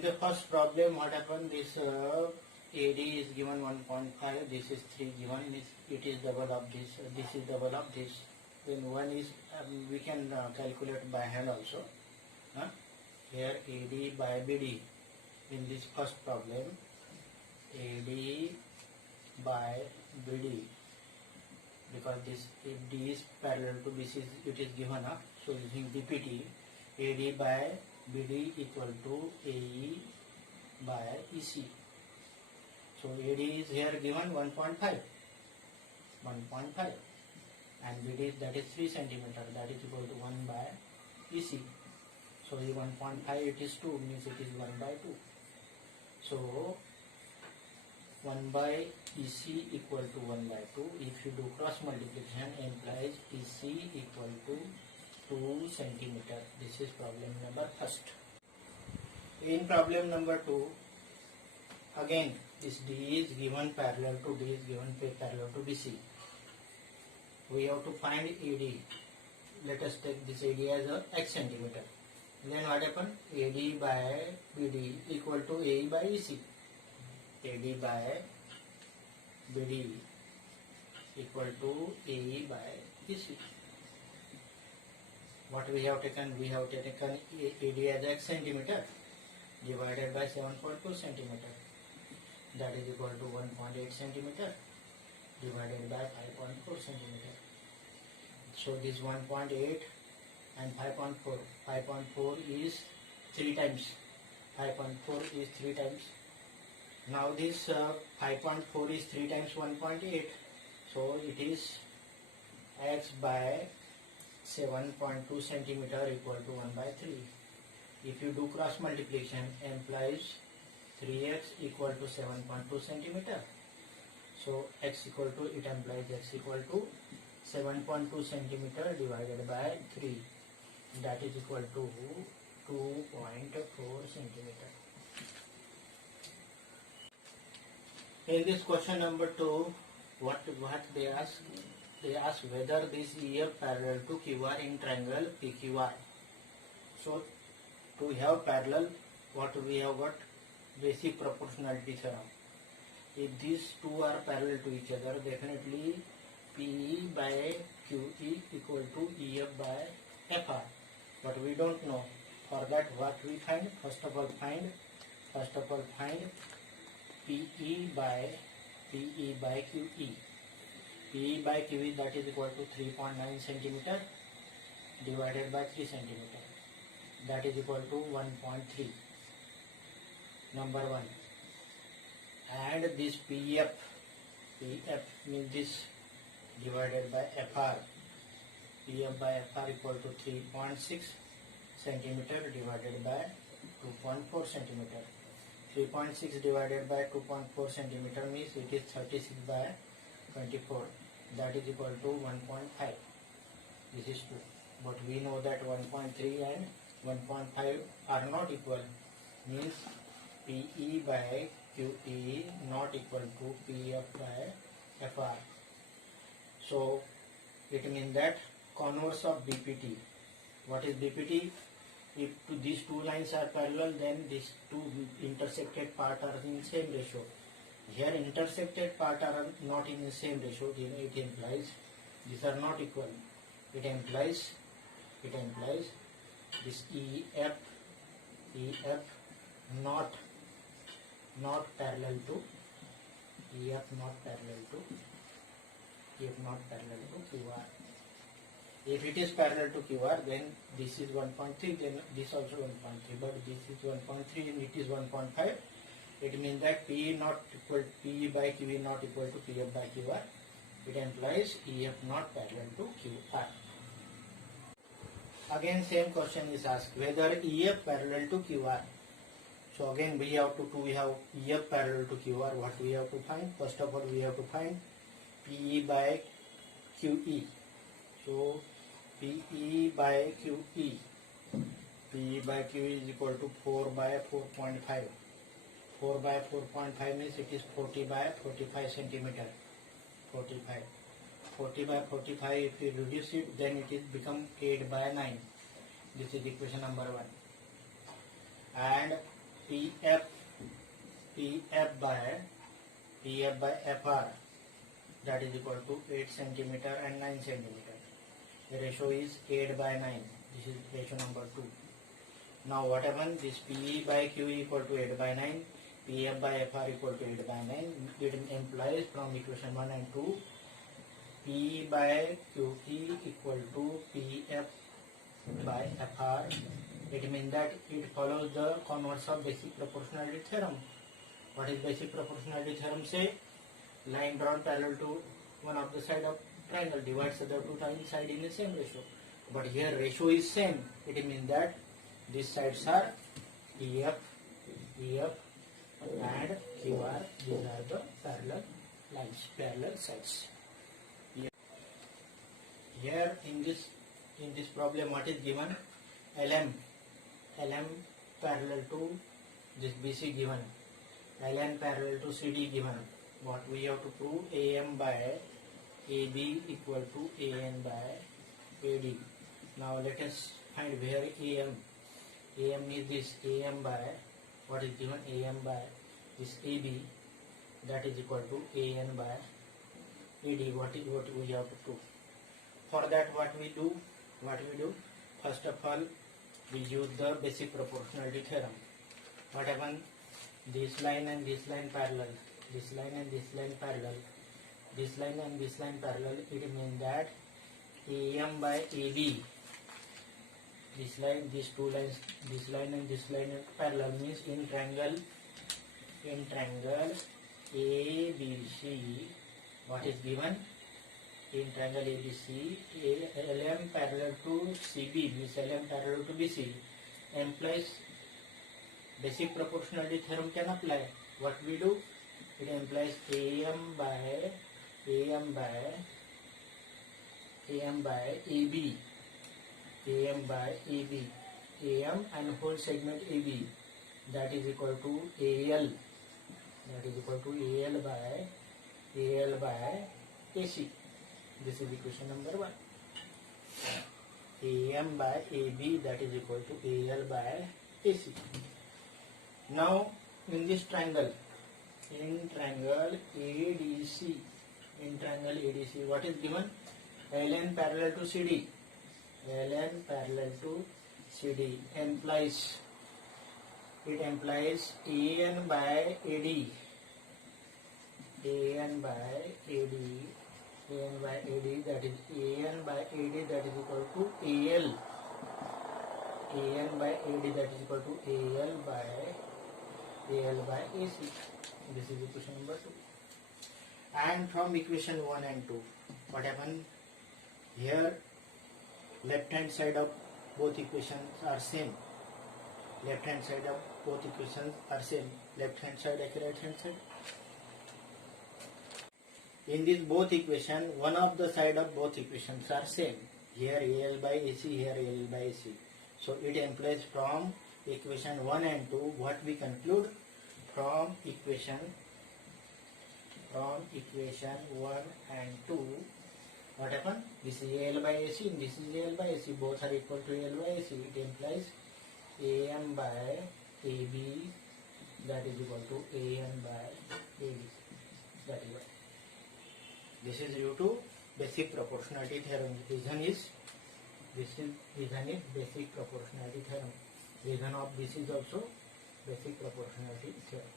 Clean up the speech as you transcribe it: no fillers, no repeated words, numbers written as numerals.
in the first problem, what happened? This AD is given 1.5. This is 3 given. It is double of this. This is double of this. Then one is we can calculate by hand also. Here AD by BD. In this first problem, AD by BD, because this D is parallel to BC, it is given up. So using DPT, AD by BD equal to AE by EC. So AD is here given 1.5, and BD that is 3 centimeter, that is equal to 1 by EC. So the 1.5 it is 2, means it is 1 by 2. So 1 by EC equal to 1 by 2. If you do cross multiplication, implies EC equal to 2 centimeter. This is problem number first. In problem number 2, again this D is given parallel to D is given parallel to BC. We have to find AD. Let us take this AD as a x centimeter. Then what happened? AD by BD equal to AE by EC. AD by BD equal to AE by EC. What we have taken? We have taken AD as x centimeter divided by 7.2 centimeter. That is equal to 1.8 centimeter divided by 5.4 centimeter. So this 1.8 and 5.4. 5.4 is 3 times. 5.4 is 3 times. Now this 5.4 is 3 times 1.8. So it is x by 7.2 centimeter equal to 1 by 3. If you do cross multiplication, implies 3x equal to 7.2 centimeter. So x equal to, it implies x equal to 7.2 centimeter divided by 3. That is equal to 2.4 centimeter. In this question number 2, what they ask? They ask whether this EF parallel to QR in triangle PQR. So to have parallel, what we have got? Basic proportionality theorem. If these two are parallel to each other, definitely PE by QE equal to EF by FR. But we don't know. For that, what we find? First of all find PE by QE. PE by QE, that is equal to 3.9 centimeter divided by 3 centimeter. That is equal to 1.3. Number 1. And this PF means this divided by FR. PF by FR equal to 3.6 centimeter divided by 2.4 centimeter. 3.6 divided by 2.4 centimeter means it is 36 by 24. That is equal to 1.5. This is 2. But we know that 1.3 and 1.5 are not equal. Means PE by QE not equal to PF by FR. So it means that converse of BPT. What is BPT? If these two lines are parallel, then these two intersected parts are in same ratio. Here intersected parts are not in the same ratio. Then it implies these are not equal. It implies this EF not parallel to QR. If it is parallel to QR, then this is 1.3, then this also 1.3, but this is 1.3 and it is 1.5. It means that PE not equal, PE by QE not equal to PF by QR. It implies EF not parallel to QR. Again same question is asked, whether EF parallel to QR. So again we have EF parallel to QR. What we have to find? First of all we have to find PE by QE. So PE by QE. PE by QE is equal to 4 by 4.5. 4 by 4.5 means it is 40 by 45 centimeter. 45. 40 by 45, if we reduce it, then it is become 8 by 9. This is equation number 1. And PF by FR, that is equal to 8 centimeter and 9 centimeter. The ratio is 8 by 9. This is ratio number 2. Now what happens? This PE by QE equal to 8 by 9, PF by FR equal to 8 by 9. It implies from equation 1 and 2, PE by QE equal to PF by FR. It means that it follows the converse of basic proportionality theorem. What is basic proportionality theorem say? Line drawn parallel to one of the side of triangle divides the two sides in the same ratio. But here ratio is same. It means that these sides are EF and QR. These are the parallel lines, parallel sides. Here in this problem, what is given? LM parallel to this BC given. LN parallel to CD given. What we have to prove? AM by AB equal to AN by AD. Now let us find where AM. AM is this AM by what is given? AM by this AB, that is equal to AN by AD. What we have to prove? For that what we do? First of all, we use the basic proportionality theorem. What happens? This line and this line parallel. This line and this line parallel. This line and this line parallel. It means that AM by AB. This line, these two lines, this line and this line parallel means in triangle ABC. What is given? In triangle ABC, LM parallel to CB, this LM parallel to BC implies basic proportionality theorem can apply. What we do? It implies AM by AB, AM and whole segment AB, that is equal to AL, AL by AC. This is equation number 1. AM by AB, that is equal to AL by AC. Now in this triangle, ADC, what is given? LN parallel to CD. LN parallel to CD implies AN by AD. AN by AD, that is AN by AD, that is equal to AL. AN by AD, that is equal to AL by AC. This is equation number 2. And from equation 1 and 2, what happened? Here left hand side of both equations are same. Left hand side of both equations are same. Left hand side and right hand side. In this both equation, one of the side of both equations are same. Here AL by AC, here AL by AC. So it implies from equation 1 and 2, what we conclude? From equation 1 and 2, what happened? This is AL by AC and this is AL by AC. Both are equal to AL by AC. It implies AM by AB, that is equal to AN by AB. That is why. This is due to basic proportionality theorem. Reason is basic proportionality theorem. Reason of this is also basic proportionality theorem.